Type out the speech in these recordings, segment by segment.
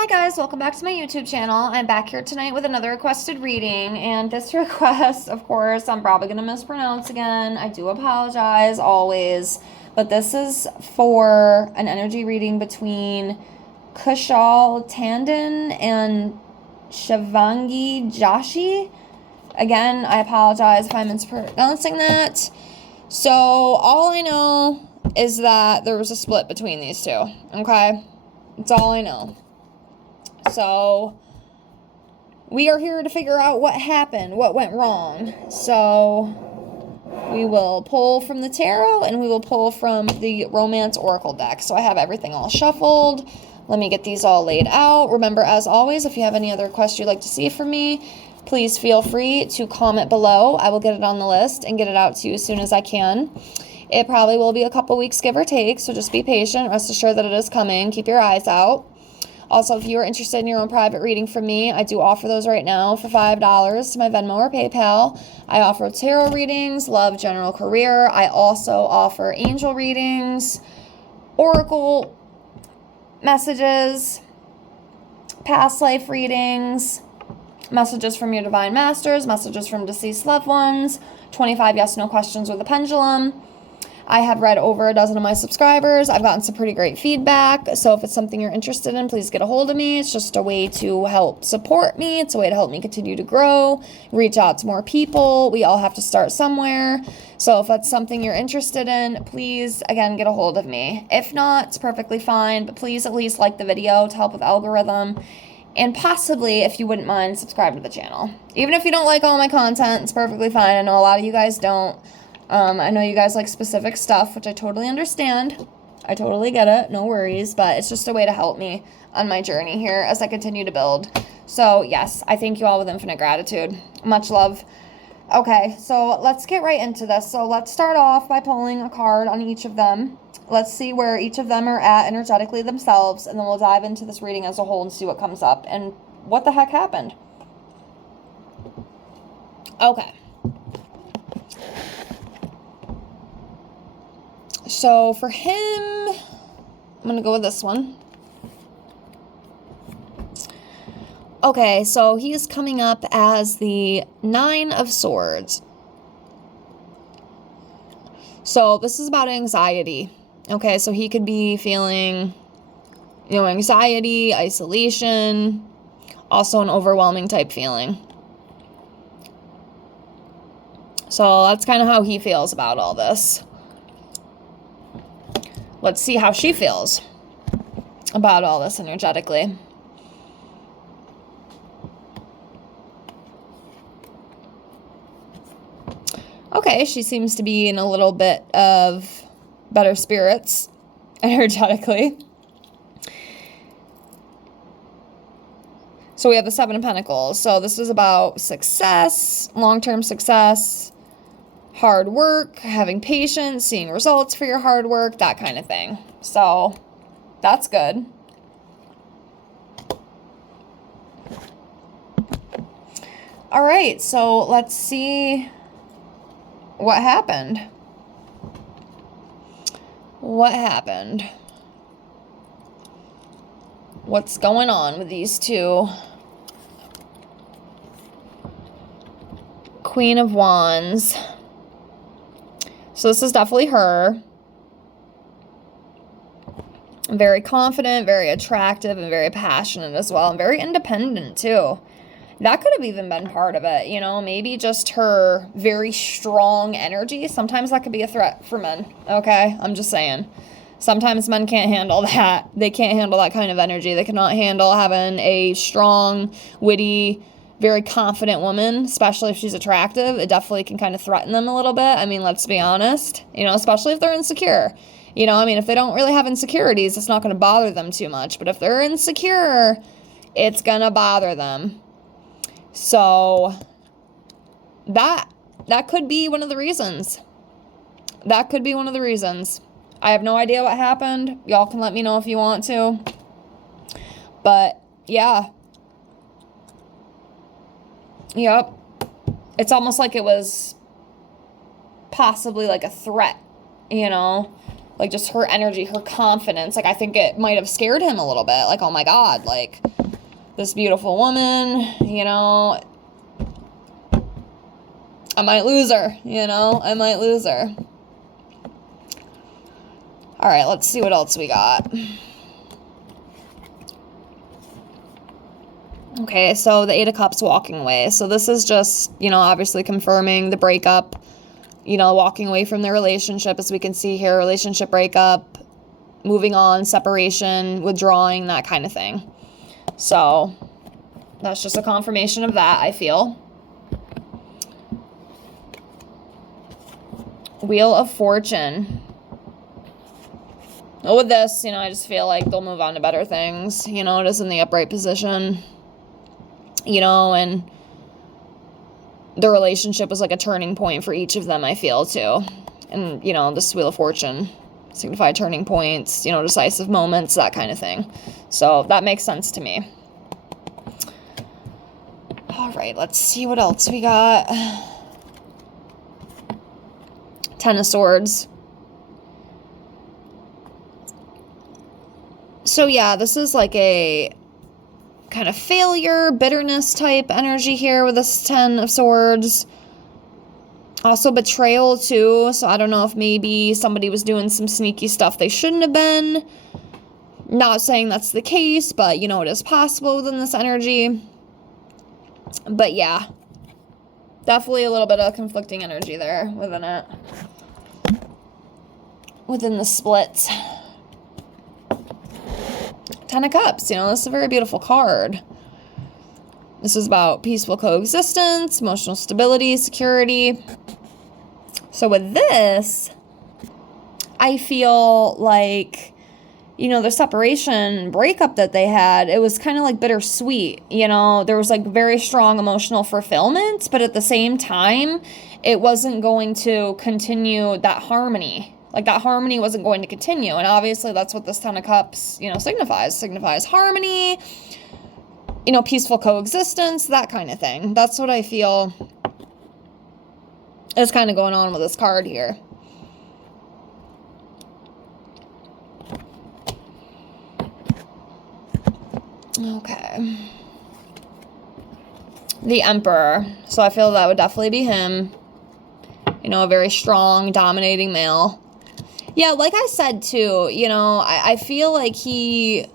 Hi guys, welcome back to my YouTube channel. I'm back here tonight with another requested reading, and this request, of course, I'm probably going to mispronounce again. I do apologize always, but this is for an energy reading between Kushal, Tandon, and Shivangi, Joshi. Again, I apologize if I'm mispronouncing that. So all I know is that there was a split between these two, okay? That's all I know. So we are here to figure out what happened, what went wrong. So we will pull from the tarot and we will pull from the romance oracle deck. So I have everything all shuffled. Let me get these all laid out. Remember, as always, if you have any other requests you'd like to see from me, please feel free to comment below. I will get it on the list and get it out to you as soon as I can. It probably will be a couple weeks, give or take, so just be patient. Rest assured that it is coming. Keep your eyes out. Also, if you are interested in your own private reading from me, I do offer those right now for $5 to my Venmo or PayPal. I offer tarot readings, love, general career. I also offer angel readings, oracle messages, past life readings, messages from your divine masters, messages from deceased loved ones, 25 yes/no questions with a pendulum. I have read over a dozen of my subscribers. I've gotten some pretty great feedback. So if it's something you're interested in, please get a hold of me. It's just a way to help support me. It's a way to help me continue to grow, reach out to more people. We all have to start somewhere. So if that's something you're interested in, please, again, get a hold of me. If not, it's perfectly fine, but please at least like the video to help with algorithm. And possibly, if you wouldn't mind, subscribe to the channel. Even if you don't like all my content, it's perfectly fine. I know a lot of you guys don't. I know you guys like specific stuff, which I totally understand. I totally get it. No worries. But it's just a way to help me on my journey here as I continue to build. So, yes, I thank you all with infinite gratitude. Much love. Okay, so let's get right into this. So let's start off by pulling a card on each of them. Let's see where each of them are at energetically themselves, and then we'll dive into this reading as a whole and see what comes up and what the heck happened. Okay. So for him, I'm going to go with this one. Okay, so he is coming up as the Nine of Swords. So this is about anxiety. Okay, so he could be feeling, anxiety, isolation, also an overwhelming type feeling. So that's kind of how he feels about all this. Let's see how she feels about all this energetically. Okay, she seems to be in a little bit of better spirits energetically. So we have the Seven of Pentacles. So this is about success, long-term success, hard work, having patience, seeing results for your hard work, that kind of thing. So that's good. All right, so let's see what happened. What happened? What's going on with these two? Queen of Wands. So this is definitely her. Very confident, very attractive, and very passionate as well. And very independent, too. That could have even been part of it, maybe just her very strong energy. Sometimes that could be a threat for men, okay? I'm just saying. Sometimes men can't handle that. They can't handle that kind of energy. They cannot handle having a strong, witty, very confident woman, especially if she's attractive. It definitely can kind of threaten them a little bit. I mean, let's be honest, especially if they're insecure. If they don't really have insecurities, it's not going to bother them too much. But if they're insecure, it's going to bother them. So that could be one of the reasons. That could be one of the reasons. I have no idea what happened. Y'all can let me know if you want to. But yeah. Yep. It's almost like it was possibly like a threat, Like, just her energy, her confidence. Like, I think it might have scared him a little bit. Like, oh my God, like, this beautiful woman, you know, I might lose her, you know, I might lose her. All right, let's see what else we got. Okay, so the Eight of Cups walking away. So this is just, you know, obviously confirming the breakup, you know, walking away from the relationship, as we can see here, relationship breakup, moving on, separation, withdrawing, that kind of thing. So that's just a confirmation of that, I feel. Wheel of Fortune. Well, with this, you know, I just feel like they'll move on to better things. You know, it is in the upright position. You know, and the relationship was like a turning point for each of them, I feel, too. And, you know, this Wheel of Fortune signify turning points, you know, decisive moments, that kind of thing. So that makes sense to me. All right, let's see what else we got. Ten of Swords. So yeah, this is like a kind of failure, bitterness type energy here with this Ten of Swords. Also betrayal too. So I don't know if maybe somebody was doing some sneaky stuff they shouldn't have been. Not saying that's the case, but you know, it is possible within this energy. But yeah, definitely a little bit of conflicting energy there within it. Within the splits. Ten of Cups, you know, this is a very beautiful card. This is about peaceful coexistence, emotional stability, security. So with this, I feel like, you know, the separation breakup that they had, it was kind of like bittersweet. You know, there was like very strong emotional fulfillment, but at the same time, it wasn't going to continue that harmony. Like, that harmony wasn't going to continue. And obviously, that's what this Ten of Cups, you know, signifies. Signifies harmony, you know, peaceful coexistence, that kind of thing. That's what I feel is kind of going on with this card here. Okay. The Emperor. So I feel that would definitely be him. You know, a very strong, dominating male. Yeah, like I said, too, you know, I feel like he...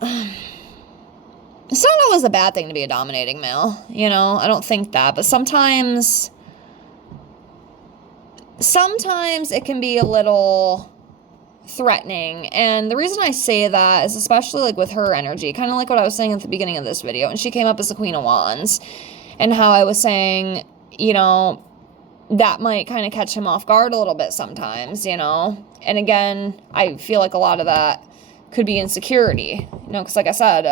It's not always a bad thing to be a dominating male, you know? I don't think that. But sometimes it can be a little threatening. And the reason I say that is especially, like, with her energy. Kind of like what I was saying at the beginning of this video. And she came up as the Queen of Wands. And how I was saying, you know, that might kind of catch him off guard a little bit sometimes, you know? And again, I feel like a lot of that could be insecurity, you know, because like I said,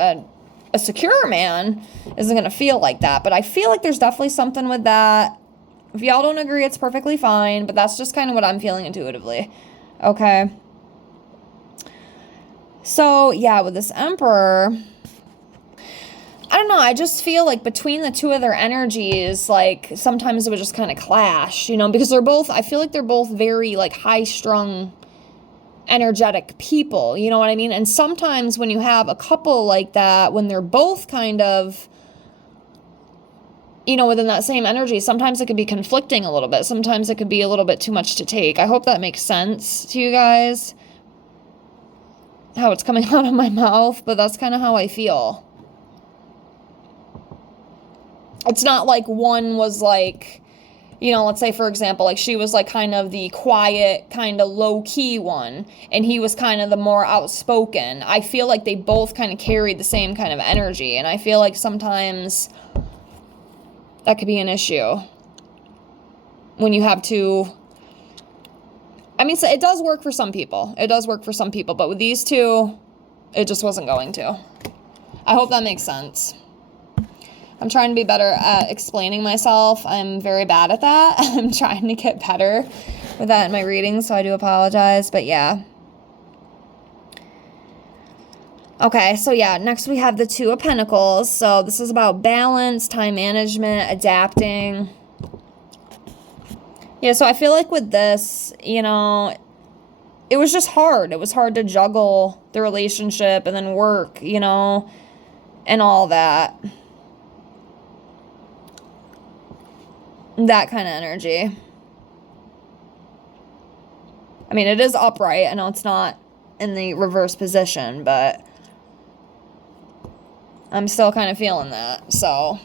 a secure man isn't going to feel like that. But I feel like there's definitely something with that. If y'all don't agree, it's perfectly fine, but that's just kind of what I'm feeling intuitively. Okay. So, yeah, with this Emperor... I don't know, I just feel like between the two of their energies, like, sometimes it would just kind of clash, you know, because they're both, I feel like they're both very, like, high-strung, energetic people, you know what I mean? And sometimes when you have a couple like that, when they're both kind of, you know, within that same energy, sometimes it could be conflicting a little bit. Sometimes it could be a little bit too much to take. I hope that makes sense to you guys, how it's coming out of my mouth, but that's kind of how I feel. It's not like one was like, you know, let's say, for example, like she was like kind of the quiet, kind of low-key one, and he was kind of the more outspoken. I feel like they both kind of carried the same kind of energy, and I feel like sometimes that could be an issue when you have to... I mean, so it does work for some people. It does work for some people, but with these two, it just wasn't going to. I hope that makes sense. I'm trying to be better at explaining myself. I'm very bad at that. I'm trying to get better with that in my readings, so I do apologize, but yeah. Okay, so yeah, next we have the Two of Pentacles. So this is about balance, time management, adapting. Yeah, so I feel like with this, you know, it was just hard. It was hard to juggle the relationship and then work, you know, and all that. That kind of energy. I mean, it is upright. I know it's not in the reverse position, but I'm still kind of feeling that. So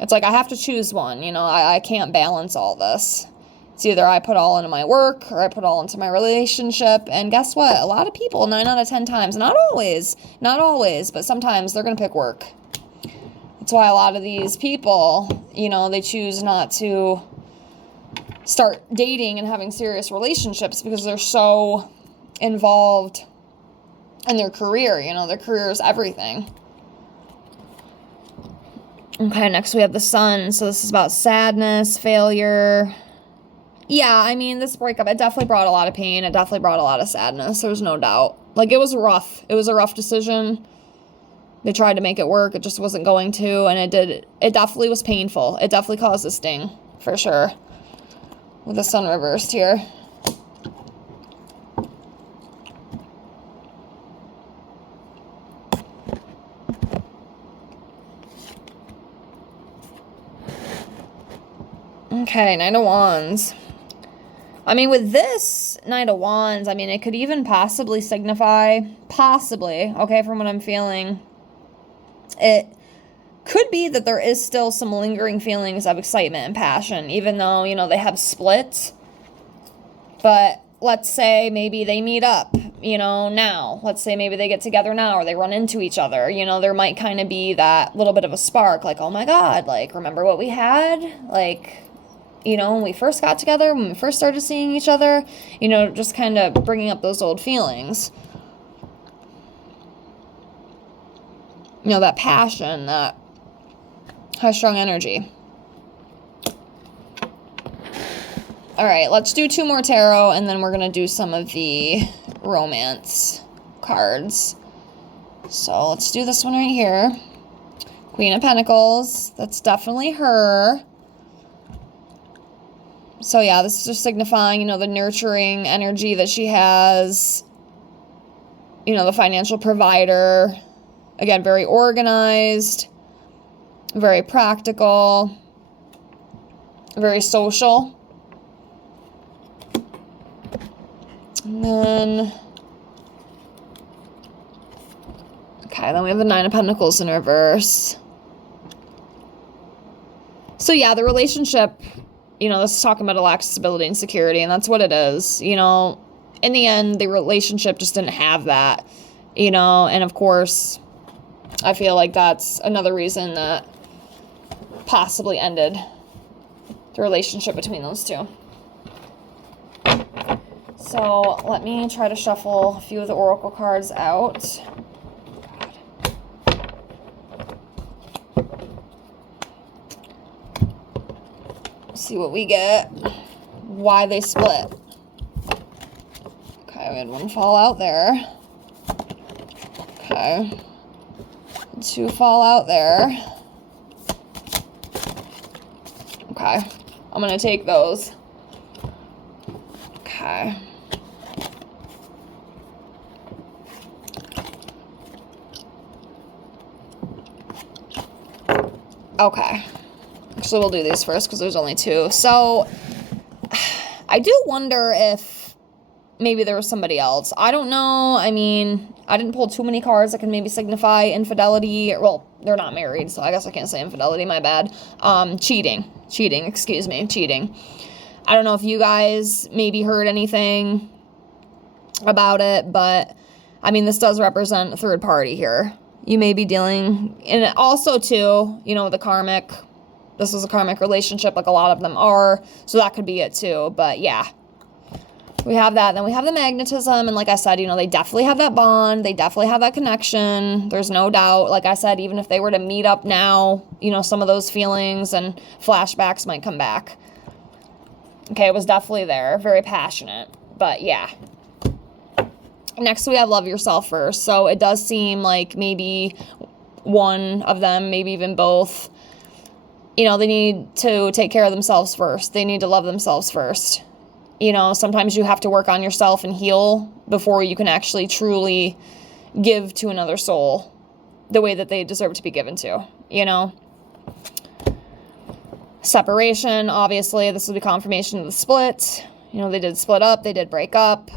it's like I have to choose one, you know, I can't balance all this. It's either I put all into my work or I put all into my relationship. And guess what? A lot of people, 9 out of 10 times, not always, but sometimes they're going to pick work. That's why a lot of these people, you know, they choose not to start dating and having serious relationships because they're so involved in their career. You know, their career is everything. Okay, next we have the sun. So this is about sadness, failure. Yeah, I mean, this breakup, it definitely brought a lot of pain. It definitely brought a lot of sadness. There's no doubt. Like, it was rough. It was a rough decision. They tried to make it work. It just wasn't going to, and it definitely was painful. It definitely caused a sting, for sure. With the sun reversed here. Okay, Knight of Wands. I mean, with this Knight of Wands, I mean, it could even possibly signify, okay, from what I'm feeling, it could be that there is still some lingering feelings of excitement and passion, even though, you know, they have split. But let's say maybe they meet up, you know, now. Let's say maybe they get together now or they run into each other. You know, there might kind of be that little bit of a spark, like, oh my God, like, remember what we had? Like, you know, when we first got together, when we first started seeing each other, you know, just kind of bringing up those old feelings. You know, that passion, that high strong energy. All right, let's do 2 more tarot, and then we're going to do some of the romance cards. So let's do this one right here. Queen of Pentacles. That's definitely her. So yeah, this is just signifying, you know, the nurturing energy that she has. You know, the financial provider. Again, very organized. Very practical. Very social. And then... Okay, then we have the 9 of Pentacles in reverse. So yeah, the relationship... You know, this is talking about a lack of stability and security, and that's what it is. You know, in the end, the relationship just didn't have that, you know, and of course, I feel like that's another reason that possibly ended the relationship between those two. So, let me try to shuffle a few of the oracle cards out. See what we get. Why they split. Okay, we had 1 fall out there. Okay. 2 fall out there. Okay. I'm gonna take those. Okay. Okay. Actually, we'll do these first because there's only 2. So, I do wonder if maybe there was somebody else. I don't know. I mean, I didn't pull too many cards that can maybe signify infidelity. Well, they're not married, so I guess I can't say infidelity. My bad. Cheating. I don't know if you guys maybe heard anything about it, but, I mean, this does represent a third party here. You may be dealing, and also, too, you know, the karmic... This is a karmic relationship, like a lot of them are. So that could be it too. But yeah, we have that. Then we have the magnetism. And like I said, you know, they definitely have that bond. They definitely have that connection. There's no doubt. Like I said, even if they were to meet up now, you know, some of those feelings and flashbacks might come back. Okay, it was definitely there. Very passionate. But yeah. Next, we have love yourself first. So it does seem like maybe one of them, maybe even both, you know, they need to take care of themselves first. They need to love themselves first. You know, sometimes you have to work on yourself and heal before you can actually truly give to another soul the way that they deserve to be given to, you know? Separation, obviously, this will be confirmation of the split. You know, they did split up, they did break up.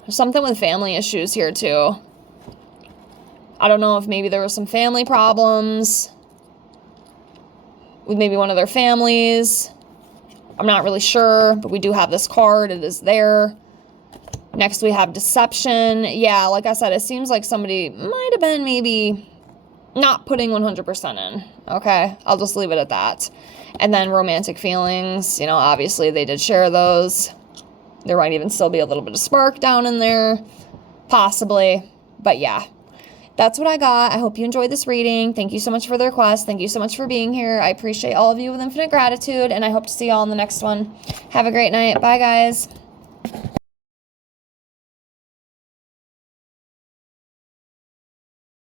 There's something with family issues here, too. I don't know if maybe there were some family problems with maybe one of their families. I'm not really sure, but we do have this card. It is there. Next, we have deception. Yeah, like I said, it seems like somebody might have been maybe not putting 100% in. Okay, I'll just leave it at that. And then romantic feelings. You know, obviously they did share those. There might even still be a little bit of spark down in there. Possibly. But yeah, that's what I got. I hope you enjoyed this reading. Thank you so much for the request. Thank you so much for being here. I appreciate all of you with infinite gratitude, and I hope to see y'all in the next one. Have a great night. Bye, guys.